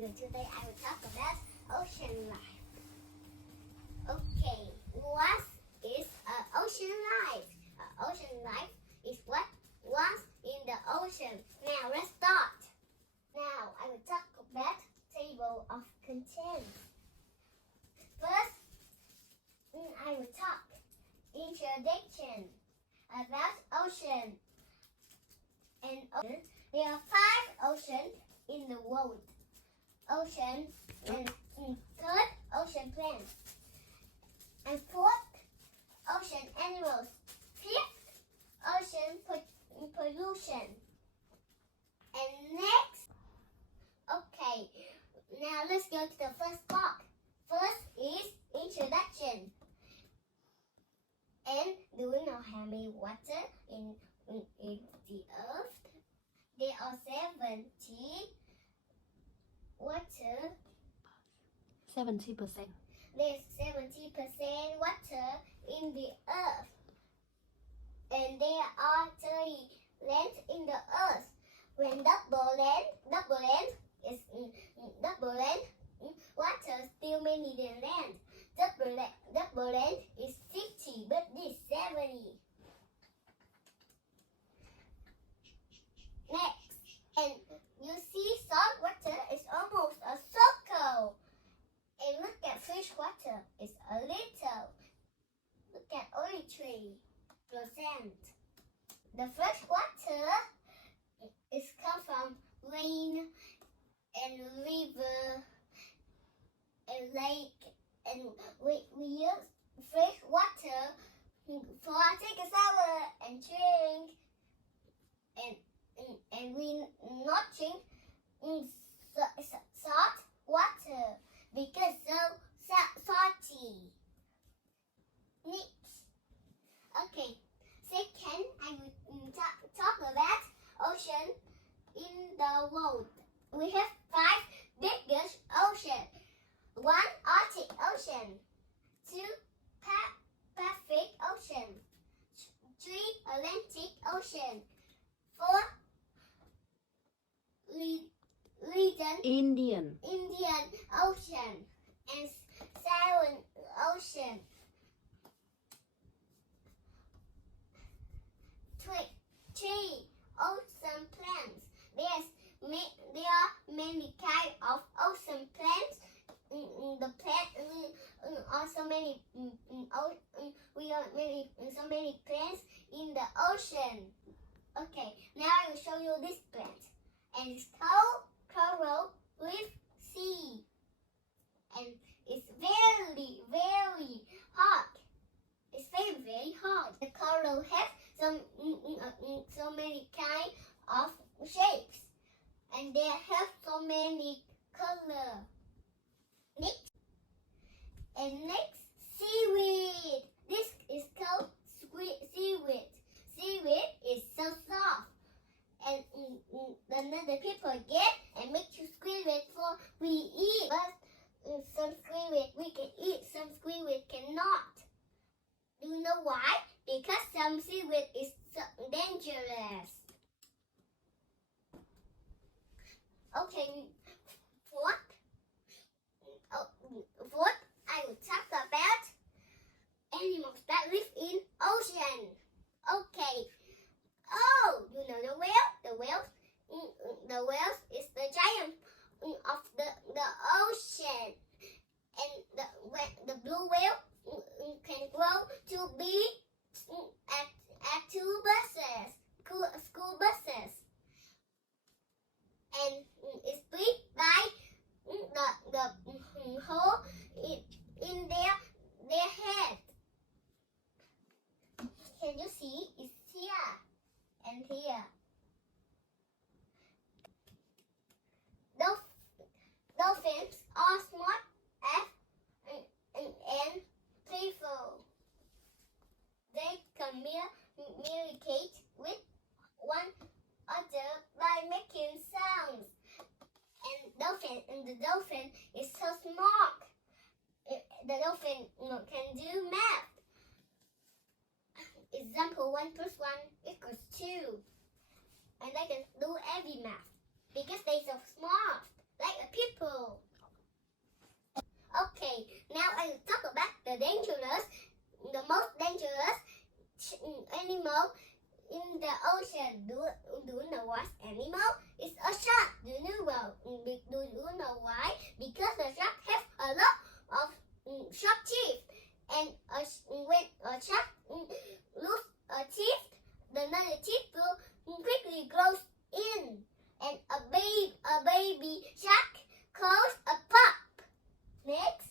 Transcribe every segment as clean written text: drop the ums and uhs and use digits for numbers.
Today I will talk about ocean life. Okay, what is ocean life? Ocean life is what was in the ocean. Now let's start. Now I will talk about table of contents. First, I will talk introduction about ocean. And there are 5 oceans in the world. Ocean and third, ocean plants. And fourth, ocean animals. Fifth, ocean pollution. And next, okay, now let's go to the first part. First is introduction. And do you know how many water in the earth? There are 70 water. 70%. There's 70% water in the earth. And there are 30 lands in the earth. When double land is water still many than land. Double land is 50, but this 70. Next, and you see salt water is almost a circle. And look at fish water, it's a little. Look at only 3%. The fresh water is come from rain and river and lake, and we use fresh water for take a shower and drink, and we not drink salt water because so salty. Next, okay. Second, I will talk about ocean in the world. We have 5 biggest oceans. 1 Arctic Ocean, 2 Pacific Ocean, 3 Atlantic Ocean, 4 Indian Ocean, and 7 Ocean. 3 ocean plants. There are many kinds of ocean plants. The plant also many we are so many plants in the ocean. Okay, now I will show you this plant, and it's called coral reef sea, and it's very hard. It's very hard. The coral has so many kind of shapes, and they have so many colors. Next, seaweed. This is called seaweed. Seaweed is so soft, and the people get and make you seaweed for we eat. But some seaweed we can eat, some seaweed cannot. Do you know why? Because some seaweed is so dangerous. Okay, fourth, I will talk about animals that live in ocean. Okay. Oh, you know the whale? The whale is the giant of the ocean. And the blue whale can grow to be at 2 buses, school buses. And it's big by the hole in their head. Can you see? It's here and here. Dolphins are smart and playful. They communicate with one another by making sounds. And the dolphin is so smart. The dolphin can do math. Example, 1 + 1 = 2. And they can do every math because they're so smart, like a people. question. Do you know what animal? It's a shark. Do you know why? Because the shark has a lot of sharp teeth, and when a shark loses a teeth, the another teeth will quickly grows in, and a baby shark calls a pup. Next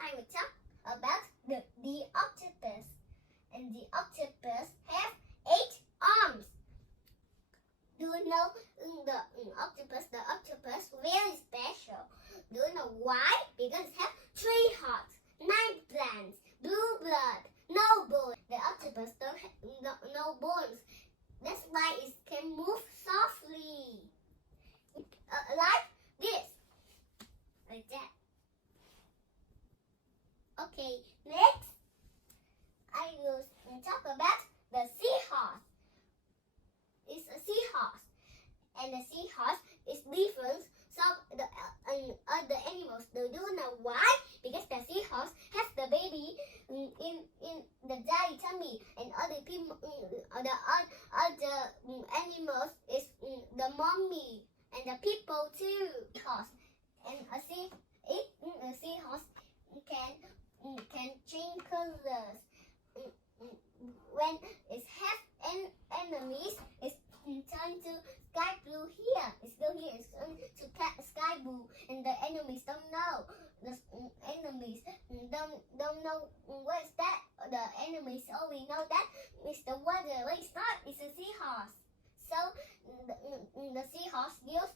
I will talk about the octopus. And the octopus have 8 arms. Do you know the octopus very special? Do you know why? Because it has 3 hearts, 9 glands, blue blood, no bones. The octopus don't have no bones. That's why it can move softly, like this, like that. Okay, next I will talk about the seahorse. It's a seahorse, and the seahorse is different from the other animals. Do you know why? Because the seahorse has the baby in the daddy tummy, and other people, the other animals is the mommy and the people too. Seahorse and a seahorse can change colors. When it has enemies, it's turned to sky blue here. It's still here. It's turned to sky blue, and the enemies don't know. The enemies don't know what's that. The enemies only know that it's the water. But it's not. It's a seahorse. So the seahorse uses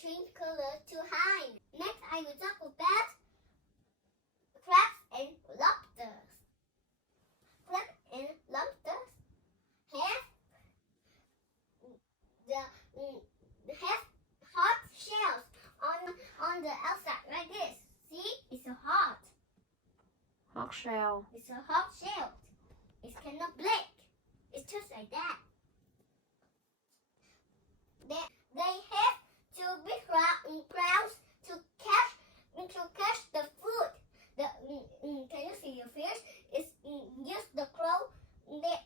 change color to hide. Next, I will talk about crabs and lobsters. Crabs and lobsters have hard shells on the outside like this. See, it's a hard. Hard shell. It's a hard shell. It cannot break. It's just like that. They have two big crowns to catch the food. Can you see the fish? It's use the crow. They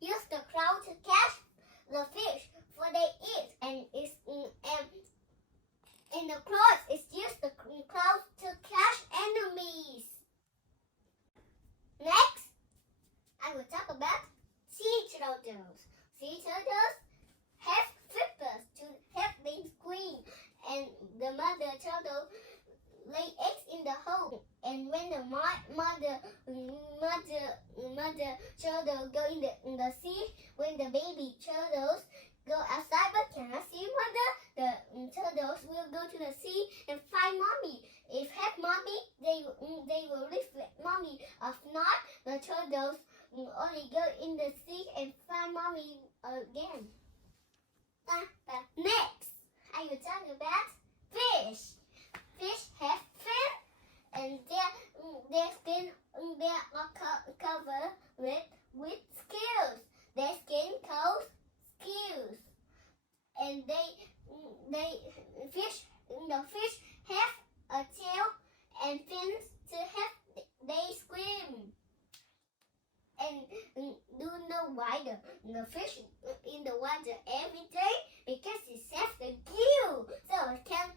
use the crow to catch the fish for they eat, and the crows is use the crow to catch enemies. Next, I will talk about sea turtles. Sea turtles have flippers to help them scream, and the mother turtle lay eggs in the hole. And when the mother turtle go in the sea, when the baby turtles go outside but cannot see mother, the turtles will go to the sea and find mommy. If have mommy, they will reflect mommy. If not, the turtles only go in the sea and find mommy again. Next, I will talk about fish. Fish have fins, and their skin they are covered with scales. Their skin called scales, and the fish have a tail and fins to help they swim. And do you know why the fish in the water every day? Because it has the gill, so it can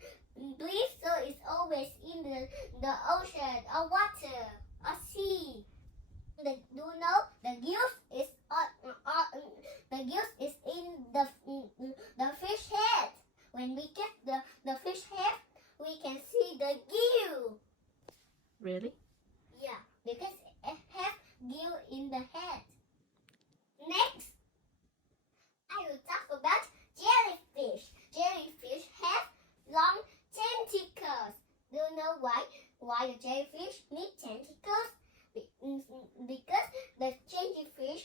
breathe, so it's always in the ocean or water or sea. Do you know the gills is in the fish head. When we get the fish head, we can see the gill. Really? Yeah, because it has gill in the head. Next, I will talk about jellyfish. Jellyfish have long tentacles. Do you know why the jellyfish need tentacles? Because the jellyfish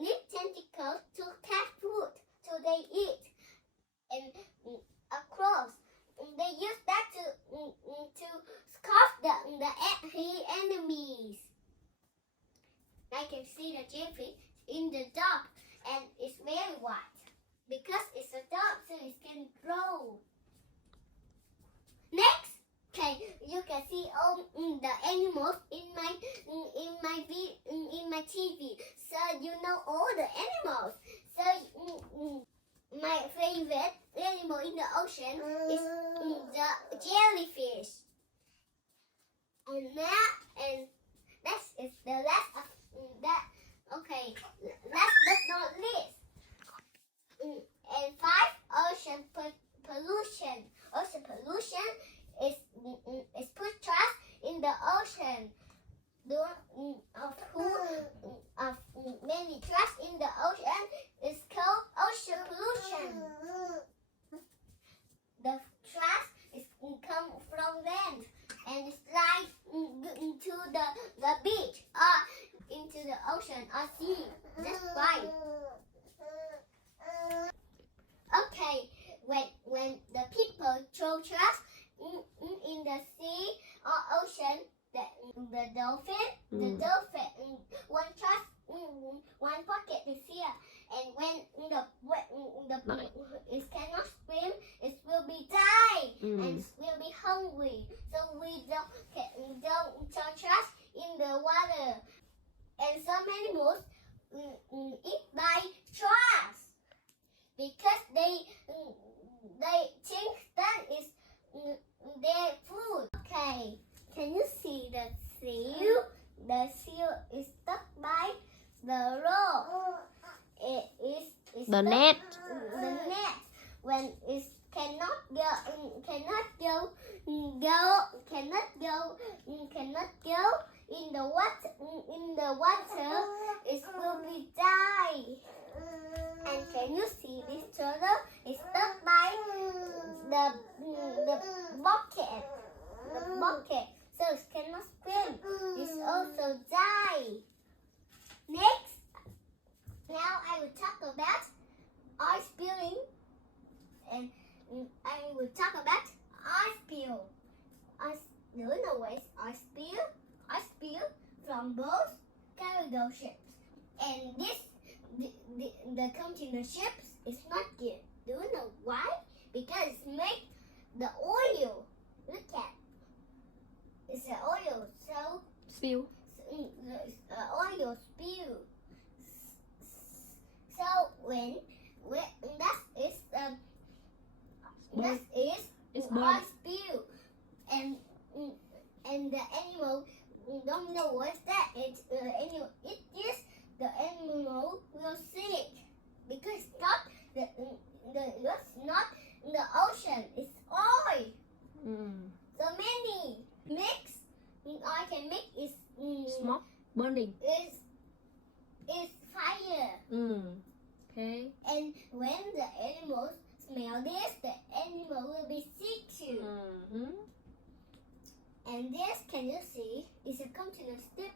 need tentacles to catch food, so they eat. And across, they use that to scarf the enemies. I can see the jellyfish in the dark, and it's very white because it's a dark, so it can grow. Next, Okay, you can see all the animals in my TV. So you know all the animals. So my favorite animal in the ocean is the jellyfish. And that is the last of that. Okay, last but not least. And 5, ocean pollution. Ocean pollution is put trash in the ocean. Of many trash in the ocean is called ocean pollution. The trash is come from land and slide into the beach or into the ocean or sea. That's why. Okay, when the people throw trash in the sea or ocean, the dolphin, one trash, one pocket is here, and when the it cannot swim, it will be die and it will be hungry. So we don't throw trash in the water, and some animals eat by trash because they think that is their food. Okay, can you see the seal? The seal is stuck by the rope. It is The stuck- net. The net when it cannot go in the water. It will be die. And can you see this turtle is stuck by the bucket? The bucket, so it cannot swim. It's also die. Next, now I will talk about oil spilling, and I will talk about oil spill. Do you know what is oil spill? Oil spill from both cargo ships, and the container ships is not good. Do you know why? Because it makes the oil. Look at it's the oil. So Spill. the oil spill. So when that is It's oil burnt. spill, and the animal don't know what's that. It is the animal will sick because it's not in the ocean. It's oil. So many mix I can make is Smoke. Burning. is fire. Okay. And when the animals smell this, the animal will be sick too. And this, can you see, is a container ship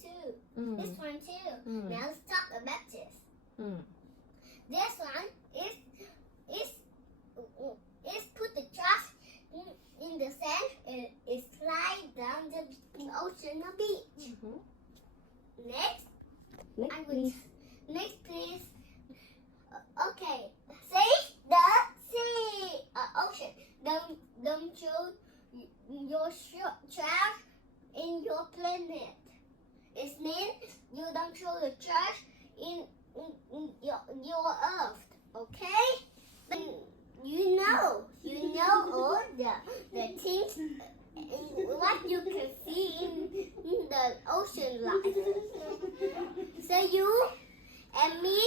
too. This one too. Now let's talk about this. This one is put the trash in the sand and it slide down the ocean or beach. Next, next please. Okay, save the sea, ocean. Don't throw your trash in your planet. It means you don't throw the trash in your earth. Okay? Then you know all the things what you can see in the ocean life. So you and me